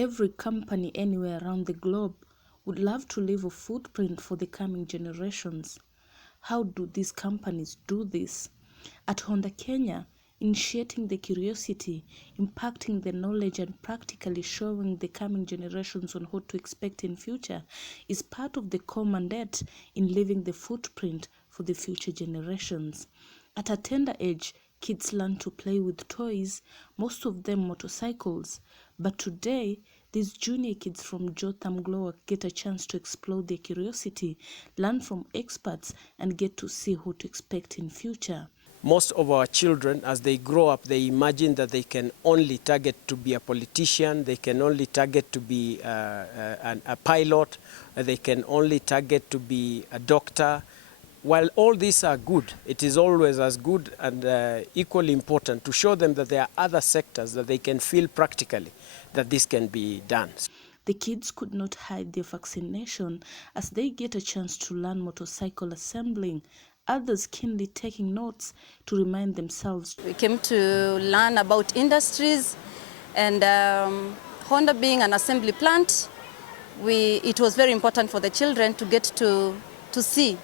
Every company anywhere around the globe would love to leave a footprint for the coming generations. How do these companies do this? At Honda Kenya, initiating the curiosity, impacting the knowledge and practically showing the coming generations on what to expect in future is part of the core mandate in leaving the footprint for the future generations. At a tender age, kids learn to play with toys, most of them motorcycles. But today, these junior kids from Jonathan Gloag get a chance to explore their curiosity, learn from experts, and get to see what to expect in future. Most of our children, as they grow up, they imagine that they can only target to be a politician, they can only target to be a pilot, they can only target to be a doctor. While all these are good, it is always as good and equally important to show them that there are other sectors that they can feel practically that this can be done. The kids could not hide their fascination as they get a chance to learn motorcycle assembling, others keenly taking notes to remind themselves. We came to learn about industries, and Honda being an assembly plant, it was very important for the children to get to see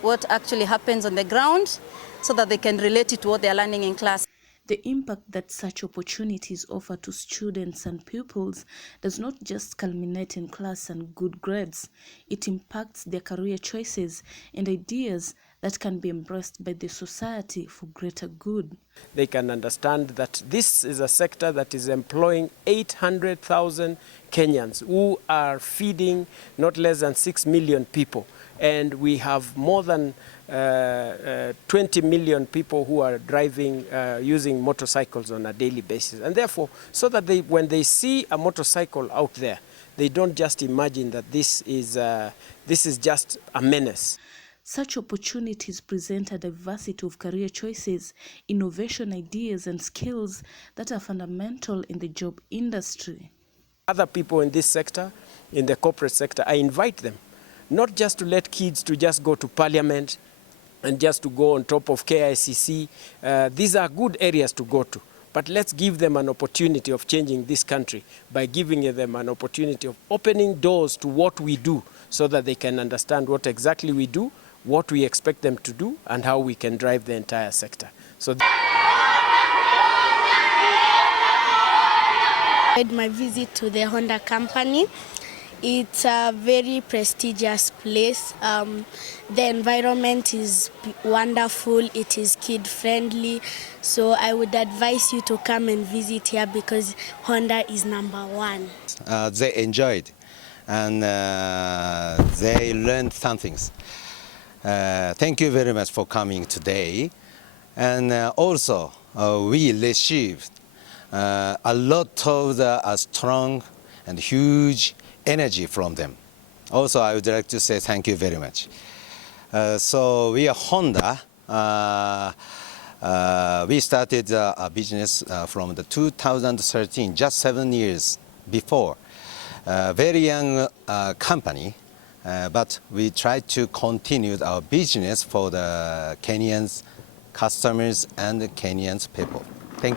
what actually happens on the ground so that they can relate it to what they are learning in class. The impact that such opportunities offer to students and pupils does not just culminate in class and good grades. It impacts their career choices and ideas that can be embraced by the society for greater good. They can understand that this is a sector that is employing 800,000 Kenyans who are feeding not less than 6 million people. And we have more than 20 million people who are driving, using motorcycles on a daily basis. And therefore, so that when they see a motorcycle out there, they don't just imagine that this is just a menace. Such opportunities present a diversity of career choices, innovation ideas and skills that are fundamental in the job industry. Other people in this sector, in the corporate sector, I invite them not just to let kids to just go to parliament and just to go on top of KICC. These are good areas to go to. But let's give them an opportunity of changing this country by giving them an opportunity of opening doors to what we do so that they can understand what exactly we do, what we expect them to do, and how we can drive the entire sector. So my visit to the Honda company. It's a very prestigious place. The environment is wonderful. It is kid-friendly. So I would advise you to come and visit here because Honda is #1. They enjoyed and they learned some things. Thank you very much for coming today. And also, we received a lot of the strong and huge energy from them. Also, I would like to say thank you very much. So we are Honda. We started a business from the 2013, just 7 years before. Very young company, but we tried to continue our business for the Kenyans customers and the Kenyans people.